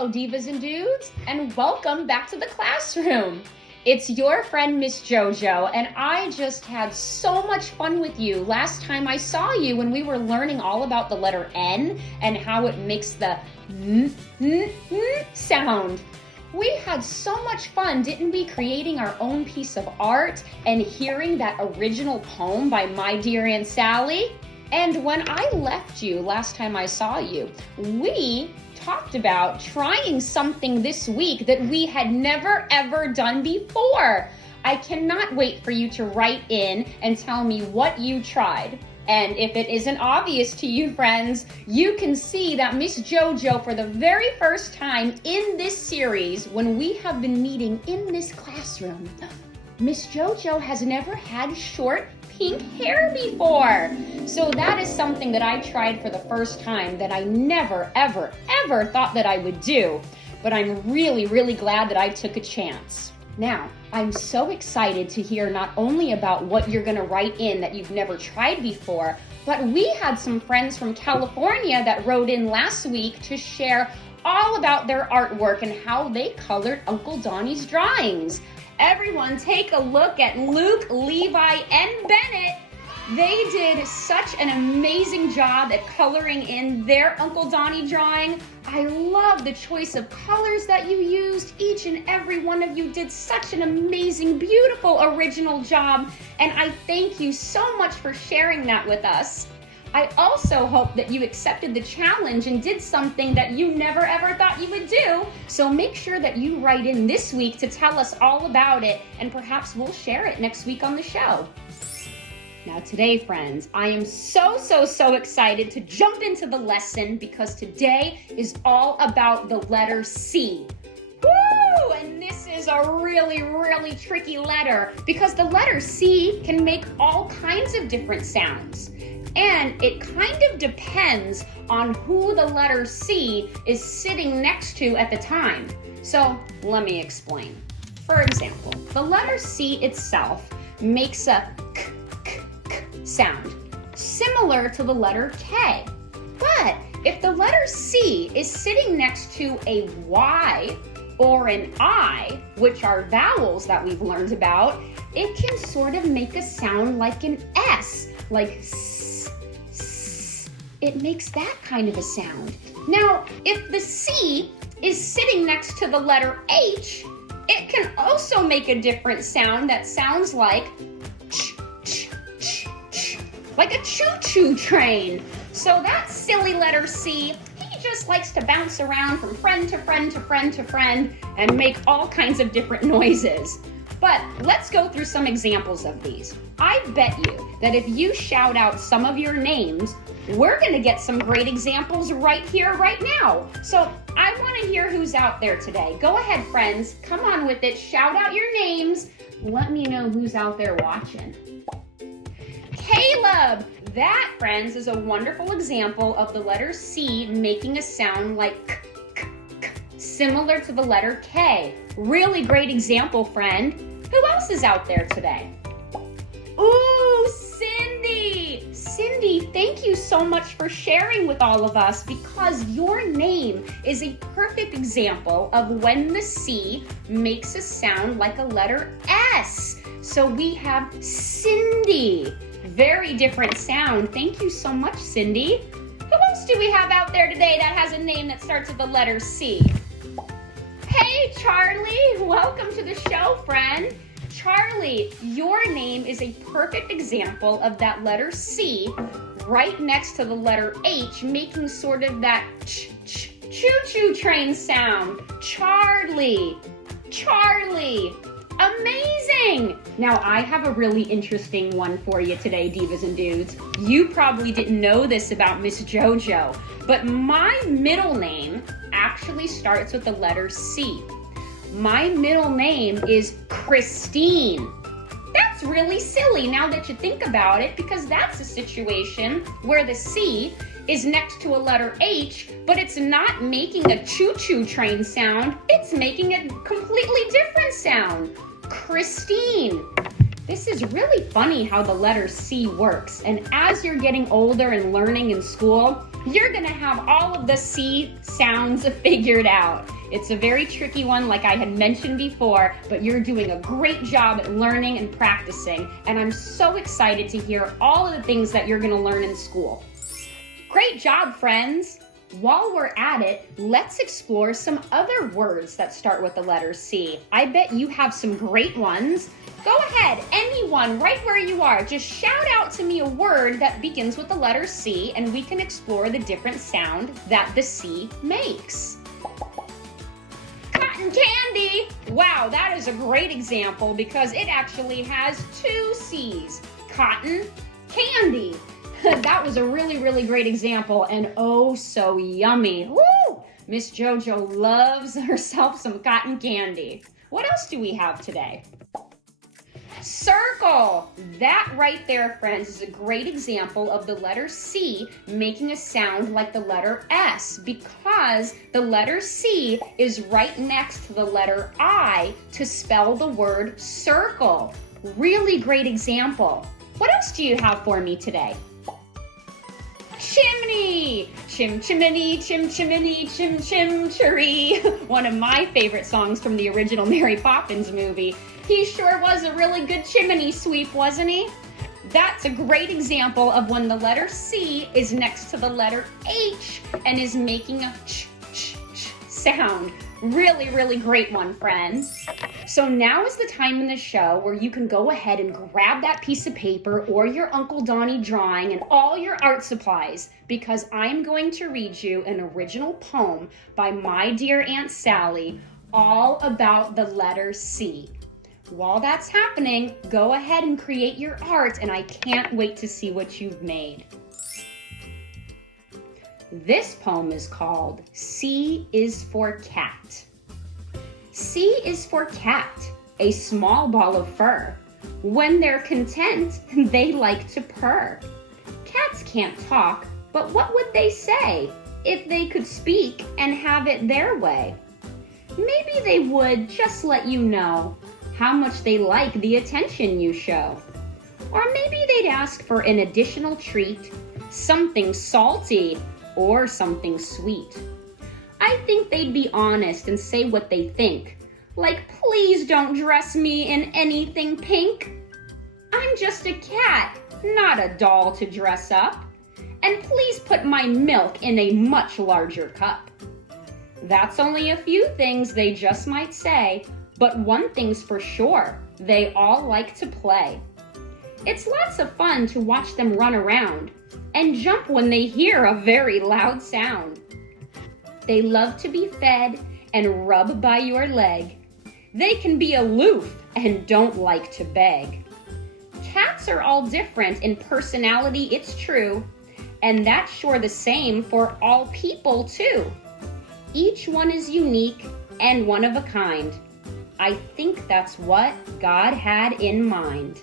Hello, divas and dudes, and welcome back to the classroom. It's your friend, Miss JoJo, and I just had so much fun with you last time I saw you when we were learning all about the letter N and how it makes the sound. We had so much fun, didn't we, creating our own piece of art and hearing that original poem by my dear Aunt Sally? And when I left you last time I saw you, we talked about trying something this week that we had never ever done before. I cannot wait for you to write in and tell me what you tried. And if it isn't obvious to you, friends, you can see that Miss JoJo, for the very first time in this series, when we have been meeting in this classroom, Miss JoJo has never had short pink hair before. So that is something that I tried for the first time that I never, ever, ever thought that I would do. But I'm really, really glad that I took a chance. Now, I'm so excited to hear not only about what you're gonna write in that you've never tried before, but we had some friends from California that wrote in last week to share all about their artwork and how they colored Uncle Donnie's drawings. Everyone take a look at Luke, Levi, and Bennett. They did such an amazing job at coloring in their Uncle Donnie drawing. I love the choice of colors that you used. Each and every one of you did such an amazing, beautiful, original job. And I thank you so much for sharing that with us. I also hope that you accepted the challenge and did something that you never ever thought you would do. So make sure that you write in this week to tell us all about it, and perhaps we'll share it next week on the show. Now today, friends, I am so excited to jump into the lesson because today is all about the letter C. Woo! And this is a really tricky letter because the letter C can make all kinds of different sounds. And it kind of depends on who the letter C is sitting next to at the time. So let me explain. For example, the letter C itself makes a k sound, similar to the letter K. But if the letter C is sitting next to a Y or an I, which are vowels that we've learned about, it can sort of make a sound like an S, like S. It makes that kind of a sound. Now, if the C is sitting next to the letter H, it can also make a different sound that sounds like ch, ch, ch, ch, like a choo-choo train. So that silly letter C, he just likes to bounce around from friend to friend to friend to friend and make all kinds of different noises. But let's go through some examples of these. I bet you that if you shout out some of your names, we're gonna get some great examples right here, right now. So I wanna hear who's out there today. Go ahead, friends, come on with it. Shout out your names. Let me know who's out there watching. Caleb! That, friends, is a wonderful example of the letter C making a sound like k, k, k, similar to the letter K. Really great example, friend. Who else is out there today? Ooh, Cindy! Cindy, thank you so much for sharing with all of us because your name is a perfect example of when the C makes a sound like a letter S. So we have Cindy. Very different sound. Thank you so much, Cindy. Who else do we have out there today that has a name that starts with the letter C? Hey, Charlie, welcome to the show, friend. Charlie, your name is a perfect example of that letter C right next to the letter H, making sort of that choo-choo train sound. Charlie, Charlie, amazing. Now, I have a really interesting one for you today, divas and dudes. You probably didn't know this about Miss JoJo, but my middle name actually starts with the letter C. My middle name is Christine. That's really silly now that you think about it, because that's a situation where the C is next to a letter H, but it's not making a choo-choo train sound. It's making a completely different sound. Christine. This is really funny how the letter C works. And as you're getting older and learning in school, you're gonna have all of the C sounds figured out. It's a very tricky one, like I had mentioned before, but you're doing a great job at learning and practicing. And I'm so excited to hear all of the things that you're gonna learn in school. Great job, friends. While we're at it, let's explore some other words that start with the letter C. I bet you have some great ones. Go ahead, anyone, right where you are, just shout out to me a word that begins with the letter C, and we can explore the different sound that the C makes. Cotton candy! Wow, that is a great example because it actually has two C's. Cotton candy. That was a really, really great example, and oh, so yummy. Woo! Miss JoJo loves herself some cotton candy. What else do we have today? Circle. That right there, friends, is a great example of the letter C making a sound like the letter S because the letter C is right next to the letter I to spell the word circle. Really great example. What else do you have for me today? Chimney! Chim chimney, chim chimney, chim chim cheree. One of my favorite songs from the original Mary Poppins movie. He sure was a really good chimney sweep, wasn't he? That's a great example of when the letter C is next to the letter H and is making a ch ch ch sound. Really, really great one, friends. So now is the time in the show where you can go ahead and grab that piece of paper or your Uncle Donnie drawing and all your art supplies because I'm going to read you an original poem by my dear Aunt Sally all about the letter C. While that's happening, go ahead and create your art and I can't wait to see what you've made. This poem is called C is for Cat. C is for cat, a small ball of fur. When they're content, they like to purr. Cats can't talk, but what would they say if they could speak and have it their way? Maybe they would just let you know how much they like the attention you show. Or maybe they'd ask for an additional treat, something salty or something sweet. I think they'd be honest and say what they think, like, please don't dress me in anything pink. I'm just a cat, not a doll to dress up. And please put my milk in a much larger cup. That's only a few things they just might say, but one thing's for sure, they all like to play. It's lots of fun to watch them run around and jump when they hear a very loud sound. They love to be fed and rub by your leg. They can be aloof and don't like to beg. Cats are all different in personality, it's true, and that's sure the same for all people too. Each one is unique and one of a kind. I think that's what God had in mind.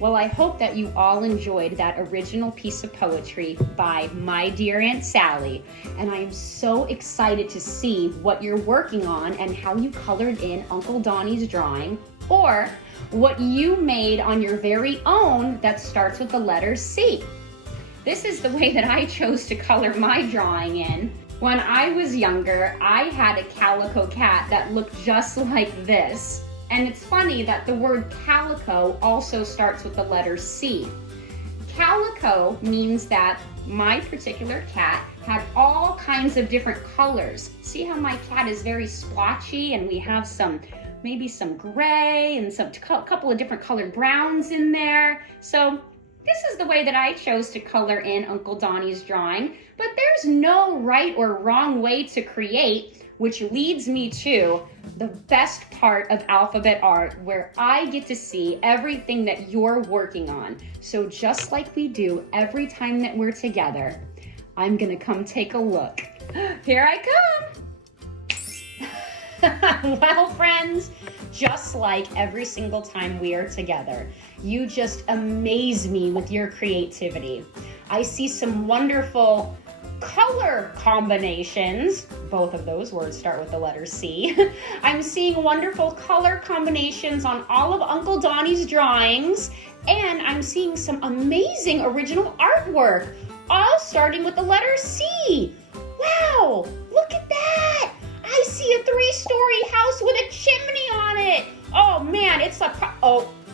Well, I hope that you all enjoyed that original piece of poetry by my dear Aunt Sally. And I am so excited to see what you're working on and how you colored in Uncle Donnie's drawing, or what you made on your very own that starts with the letter C. This is the way that I chose to color my drawing in. When I was younger, I had a calico cat that looked just like this. And it's funny that the word calico also starts with the letter C. Calico means that my particular cat had all kinds of different colors. See how my cat is very splotchy and we have maybe some gray and a couple of different colored browns in there. So this is the way that I chose to color in Uncle Donnie's drawing, but there's no right or wrong way to create, which leads me to the best part of alphabet art, where I get to see everything that you're working on. So just like we do every time that we're together, I'm gonna come take a look. Here I come. Well, friends, just like every single time we are together, you just amaze me with your creativity. I see some wonderful color combinations. Both of those words start with the letter C. I'm seeing wonderful color combinations on all of Uncle Donnie's drawings, and I'm seeing some amazing original artwork, all starting with the letter C. Wow, look at that! I see a 3-story house with a chimney on it. Oh man,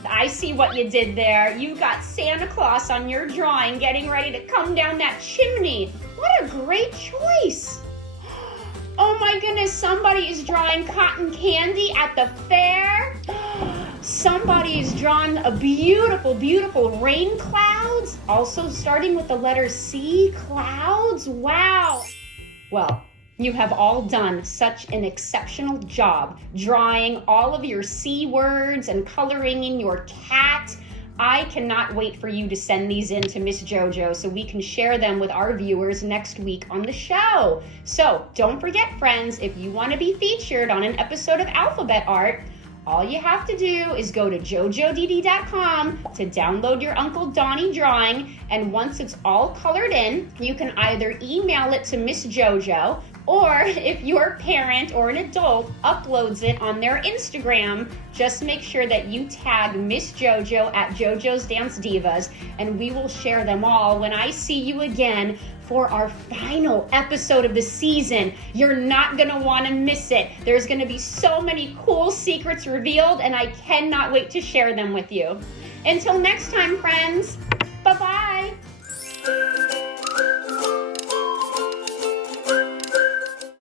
I see what you did there. You got Santa Claus on your drawing getting ready to come down that chimney. What a great choice. Oh my goodness, somebody is drawing cotton candy at the fair. Somebody is drawing a beautiful, beautiful rain clouds, also starting with the letter C, clouds. Wow. Well, you have all done such an exceptional job drawing all of your C words and coloring in your cat. I cannot wait for you to send these in to Miss JoJo so we can share them with our viewers next week on the show. So don't forget, friends, if you want to be featured on an episode of Alphabet Art, all you have to do is go to jojodd.com to download your Uncle Donnie drawing, and once it's all colored in, you can either email it to Miss JoJo, or if your parent or an adult uploads it on their Instagram, just make sure that you tag Miss JoJo at JoJo's Dance Divas, and we will share them all when I see you again for our final episode of the season. You're not gonna wanna miss it. There's gonna be so many cool secrets revealed, and I cannot wait to share them with you. Until next time, friends, bye-bye.